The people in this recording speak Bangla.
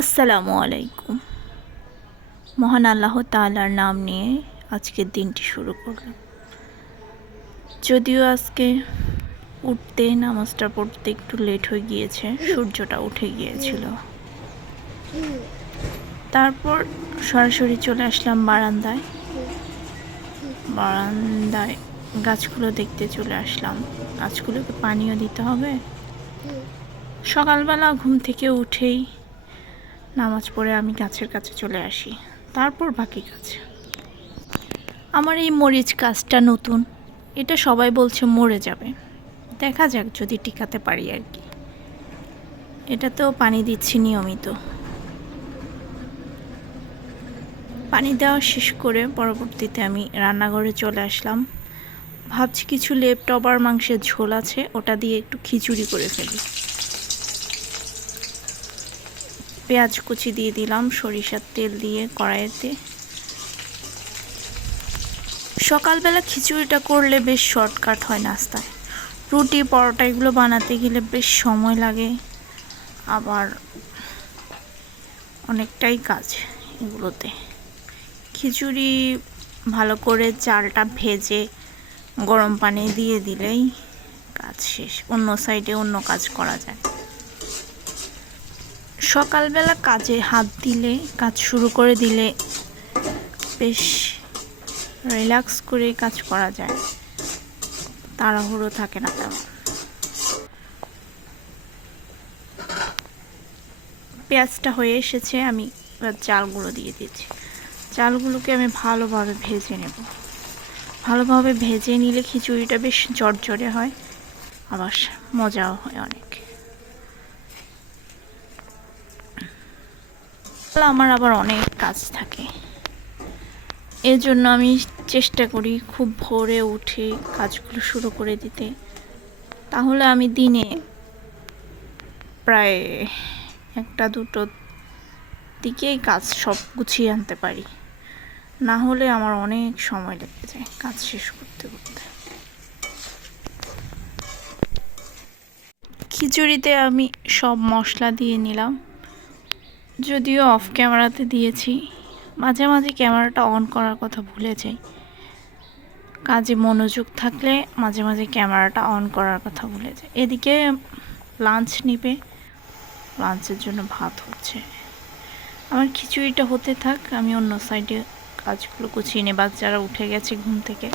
আসসালামু আলাইকুম। মহান আল্লাহ তাআলার নাম নিয়ে আজকের দিনটি শুরু করলাম। যদিও আজকে উঠতে নামাজটা পড়তে একটু লেট হয়ে গিয়েছে, সূর্যটা উঠে গিয়েছিল। তারপর সরাসরি চলে আসলাম বারান্দায়। গাছগুলো দেখতে চলে আসলাম। গাছগুলোকে পানিও দিতে হবে। সকালবেলা ঘুম থেকে উঠেই নামাজ পড়ে আমি গাছের কাছে চলে আসি, তারপর বাকি কাজ। আমার এই মরিচ গাছটা নতুন, এটা সবাই বলছে মরে যাবে, দেখা যাক যদি টিকাতে পারি আর কি। এটাতেও পানি দিচ্ছি নিয়মিত। পানি দেওয়া শেষ করে পরবর্তীতে আমি রান্নাঘরে চলে আসলাম। ভাবছি কিছু লেপটবার মাংসের ঝোল আছে, ওটা দিয়ে একটু খিচুড়ি করে ফেলি। পেঁয়াজ কুচি দিয়ে দিলাম, সরিষার তেল দিয়ে কড়াইতে। সকালবেলা খিচুড়িটা করলে বেশ শর্টকাট হয় নাস্তায়। রুটি পরোটা এগুলো বানাতে গেলে বেশ সময় লাগে, আবার অনেকটাই কাজ এগুলোতে। খিচুড়ি ভালো করে চালটা ভেজে গরম পানি দিয়ে দিলেই কাজ শেষ, অন্য সাইডে অন্য কাজ করা যায়। সকালবেলা কাজে হাত দিলে, কাজ শুরু করে দিলে বেশ রিল্যাক্স করে কাজ করা যায়, তাড়াহুড়ো থাকে না তেমন। পেঁয়াজটা হয়ে এসেছে, আমি এবার চালগুলো দিয়ে দিচ্ছি। চালগুলোকে আমি ভালোভাবে ভেজে নেব। ভালোভাবে ভেজে নিলে খিচুড়িটা বেশ ঝরঝরে হয়, আবার মজাও হয় অনেক। আমার আবার অনেক কাজ থাকে, এর জন্য আমি চেষ্টা করি খুব ভোরে উঠে কাজগুলো শুরু করে দিতে। তাহলে আমি দিনে প্রায় 1-2টোর দিকেই কাজ সব গুছিয়ে আনতে পারি, না হলে আমার অনেক সময় লেগে যায় কাজ শেষ করতে করতে। খিচুড়িতে আমি সব মশলা দিয়ে নিলাম, যদিও অফ ক্যামেরাতে দিয়েছি। মাঝে মাঝে ক্যামেরাটা অন করার কথা ভুলে যাই, কাজে মনোযোগ থাকলে মাঝে মাঝে ক্যামেরাটা অন করার কথা ভুলে যাই। এদিকে লাঞ্চ নিবে, লাঞ্চের জন্য ভাত হচ্ছে। আমার খিচুড়িটা হতে থাক, আমি অন্য সাইডে কাজগুলো গুছিয়ে নিই। বাচ্চারা উঠে গেছে ঘুম থেকে।